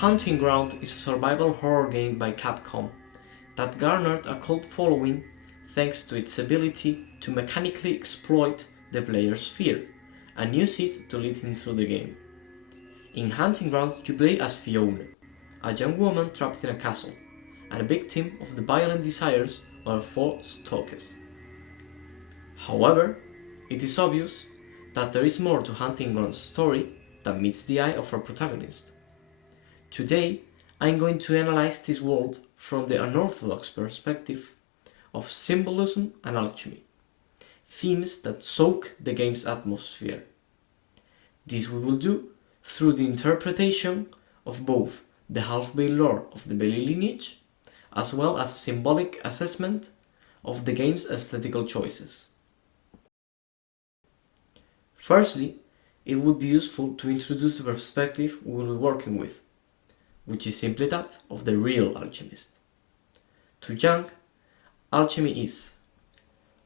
Hunting Ground is a survival horror game by Capcom that garnered a cult following thanks to its ability to mechanically exploit the player's fear and use it to lead him through the game. In Hunting Ground, you play as Fiona, a young woman trapped in a castle and a victim of the violent desires of her four stalkers. However, it is obvious that there is more to Hunting Ground's story than meets the eye of our protagonist. Today, I'm going to analyze this world from the unorthodox perspective of symbolism and alchemy, themes that soak the game's atmosphere. This we will do through the interpretation of both the half-baked lore of the Belli lineage, as well as a symbolic assessment of the game's aesthetical choices. Firstly, it would be useful to introduce the perspective we will be working with, which is simply that of the real alchemist. To Jung, alchemy is,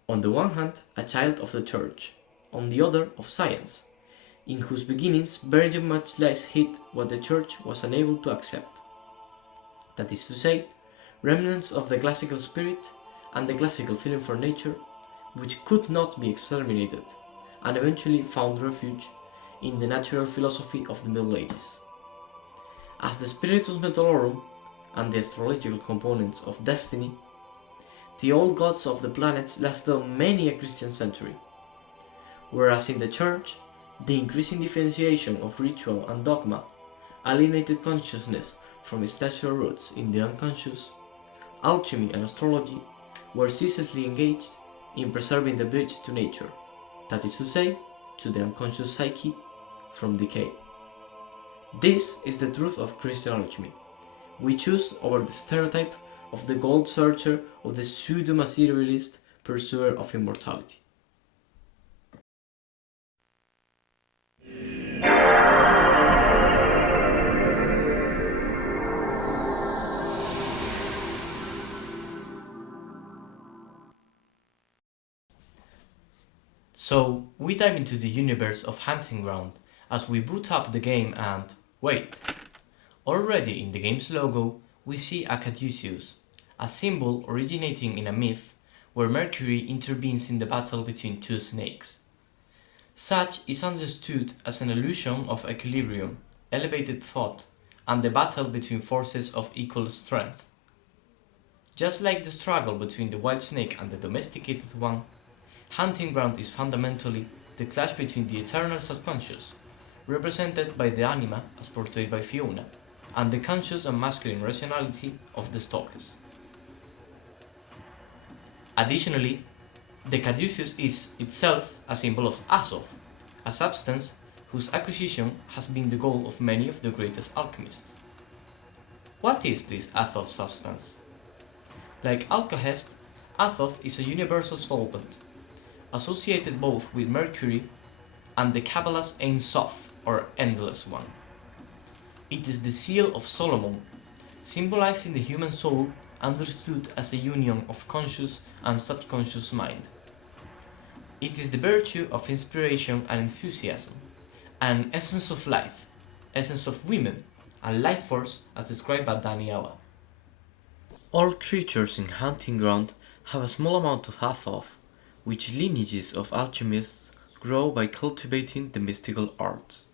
on the one hand, a child of the church, on the other of science, in whose beginnings very much lies hid what the church was unable to accept. That is to say, remnants of the classical spirit and the classical feeling for nature, which could not be exterminated, and eventually found refuge in the natural philosophy of the Middle Ages. As the Spiritus Metallorum and the astrological components of destiny, the old gods of the planets lasted many a Christian century, whereas in the Church, the increasing differentiation of ritual and dogma alienated consciousness from its natural roots in the unconscious. Alchemy and astrology were ceaselessly engaged in preserving the bridge to nature, that is to say, to the unconscious psyche, from decay. This is the truth of Christian alchemy. We choose over the stereotype of the gold searcher or the pseudo-materialist pursuer of immortality. So, we dive into the universe of Hunting Ground as we boot up the game and wait. Already in the game's logo, we see a caduceus, a symbol originating in a myth where Mercury intervenes in the battle between two snakes. Such is understood as an illusion of equilibrium, elevated thought, and the battle between forces of equal strength. Just like the struggle between the wild snake and the domesticated one, Hunting Ground is fundamentally the clash between the eternal subconscious, represented by the anima as portrayed by Fiona, and the conscious and masculine rationality of the stalkers. Additionally, the caduceus is itself a symbol of Azov, a substance whose acquisition has been the goal of many of the greatest alchemists. What is this Azov substance? Like alcohest, Azov is a universal solvent, associated both with Mercury and the Kabbalah's Ein Sof, or Endless One. It is the seal of Solomon, symbolizing the human soul understood as a union of conscious and subconscious mind. It is the virtue of inspiration and enthusiasm, an essence of life, essence of women, and life force as described by Daniela. All creatures in Hunting Ground have a small amount of Azov, which lineages of alchemists grow by cultivating the mystical arts.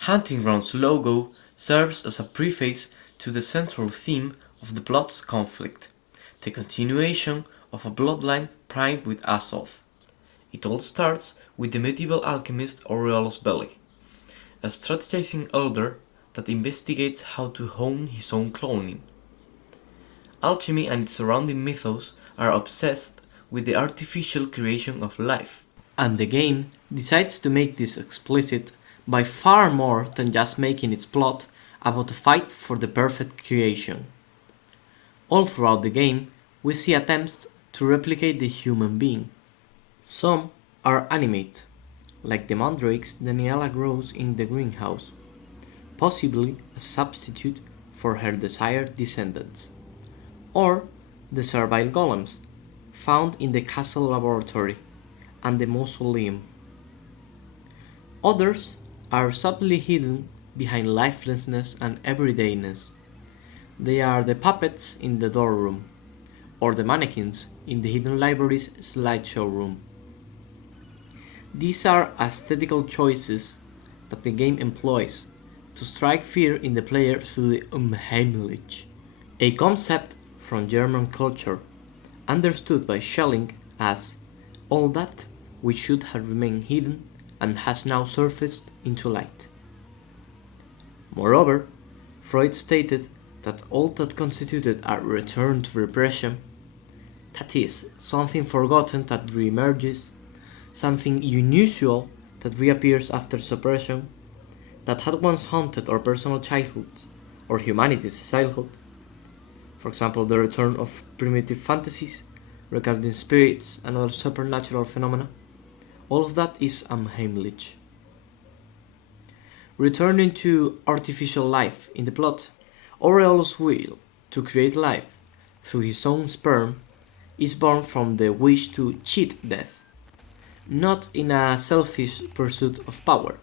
Hunting Ground's logo serves as a preface to the central theme of the plot's conflict, the continuation of a bloodline primed with Azov. It all starts with the medieval alchemist Belli, a strategizing elder that investigates how to hone his own cloning. Alchemy and its surrounding mythos are obsessed with the artificial creation of life, and the game decides to make this explicit by far more than just making its plot about a fight for the perfect creation. All throughout the game, we see attempts to replicate the human being. Some are animate, like the mandrakes Daniela grows in the greenhouse, possibly as a substitute for her desired descendants, or the servile golems found in the castle laboratory and the mausoleum. Others are subtly hidden behind lifelessness and everydayness. They are the puppets in the door room, or the mannequins in the Hidden Library's slideshow room. These are aesthetical choices that the game employs to strike fear in the player through the unheimlich, a concept from German culture understood by Schelling as all that which should have remained hidden and has now surfaced into light. Moreover, Freud stated that all that constituted a return to repression, that is, something forgotten that reemerges, something unusual that reappears after suppression, that had once haunted our personal childhood, or humanity's childhood, for example, the return of primitive fantasies regarding spirits and other supernatural phenomena, all of that is unheimlich. Returning to artificial life in the plot, Aureolus' will to create life through his own sperm is born from the wish to cheat death, not in a selfish pursuit of power,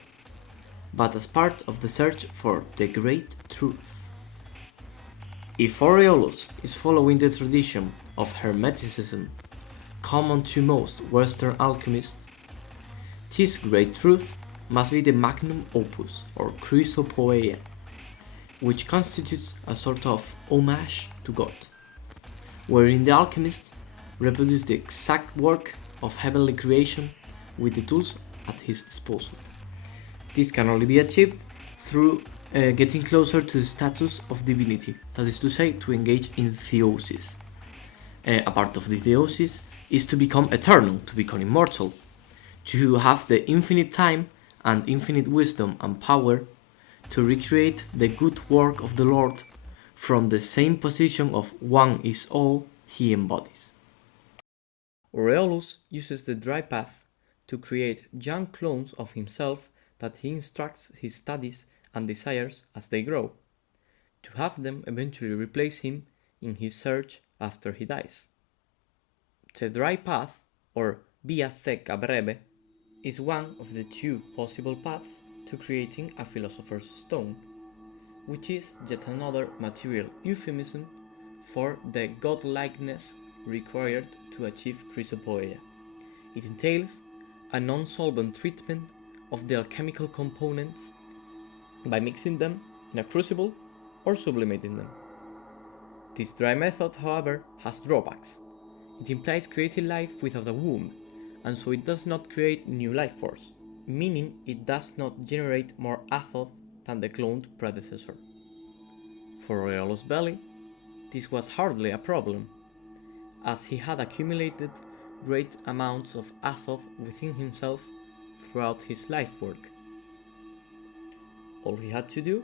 but as part of the search for the great truth. If Aureolus is following the tradition of Hermeticism common to most Western alchemists, this great truth must be the magnum opus, or chrysopoeia, which constitutes a sort of homage to God, wherein the alchemists reproduce the exact work of heavenly creation with the tools at his disposal. This can only be achieved through getting closer to the status of divinity, that is to say, to engage in theosis. A part of the theosis is to become eternal, to become immortal, to have the infinite time and infinite wisdom and power to recreate the good work of the Lord from the same position of one is all he embodies. Aureolus uses the dry path to create young clones of himself that he instructs his studies and desires as they grow, to have them eventually replace him in his search after he dies. The dry path, or via secca breve, is one of the two possible paths to creating a philosopher's stone, which is yet another material euphemism for the godlikeness required to achieve chrysopoeia. It entails a non-solvent treatment of the alchemical components by mixing them in a crucible or sublimating them. This dry method, however, has drawbacks. It implies creating life without a womb, and so it does not create new life force, meaning it does not generate more Athoth than the cloned predecessor. For Aureolus Belli, this was hardly a problem, as he had accumulated great amounts of Athoth within himself throughout his life work. All he had to do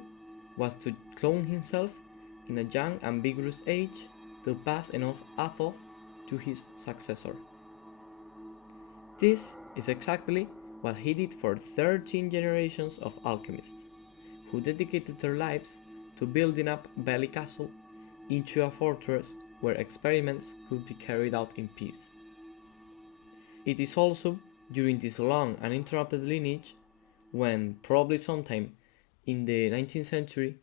was to clone himself in a young and vigorous age to pass enough Athoth to his successor. This is exactly what he did for 13 generations of alchemists, who dedicated their lives to building up Belli Castle into a fortress where experiments could be carried out in peace. It is also during this long and uninterrupted lineage when, probably sometime in the 19th century,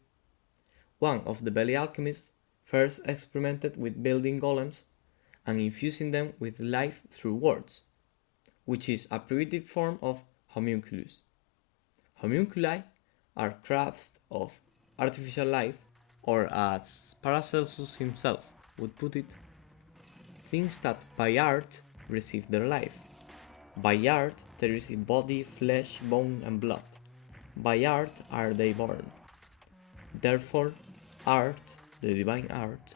one of the Belli alchemists first experimented with building golems and infusing them with life through words, which is a primitive form of homunculus. Homunculi are crafts of artificial life, or as Paracelsus himself would put it, things that by art receive their life. By art they receive body, flesh, bone, and blood. By art are they born. Therefore, art, the divine art,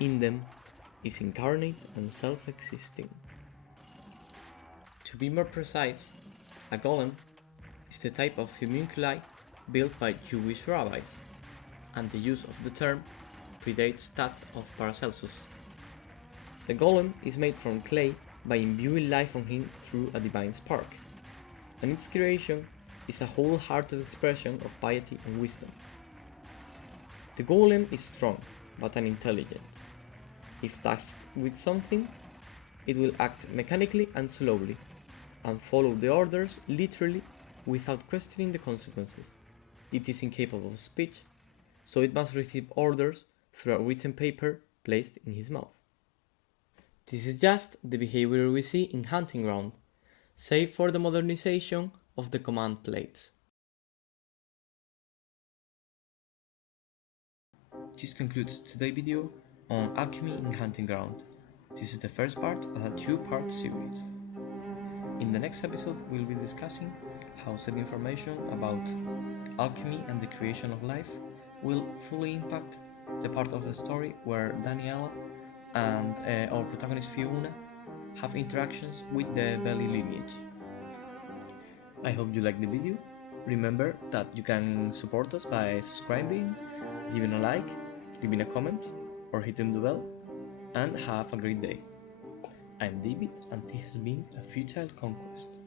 in them is incarnate and self-existing. To be more precise, a golem is the type of homunculi built by Jewish rabbis, and the use of the term predates that of Paracelsus. The golem is made from clay by imbuing life on him through a divine spark, and its creation is a wholehearted expression of piety and wisdom. The golem is strong, but unintelligent. If tasked with something, it will act mechanically and slowly, and follow the orders literally without questioning the consequences. it is incapable of speech, so it must receive orders through a written paper placed in his mouth. This is just the behavior we see in Hunting Ground, save for the modernization of the command plates. This concludes today's video on Alchemy in Hunting Ground. This is the first part of a two-part series. In the next episode, we'll be discussing how said information about alchemy and the creation of life will fully impact the part of the story where Daniela and our protagonist Fiona have interactions with the Belli lineage. I hope you liked the video. Remember that you can support us by subscribing, giving a like, leaving a comment, or hitting the bell, and have a great day. I'm David, and this has been A Futile Conquest.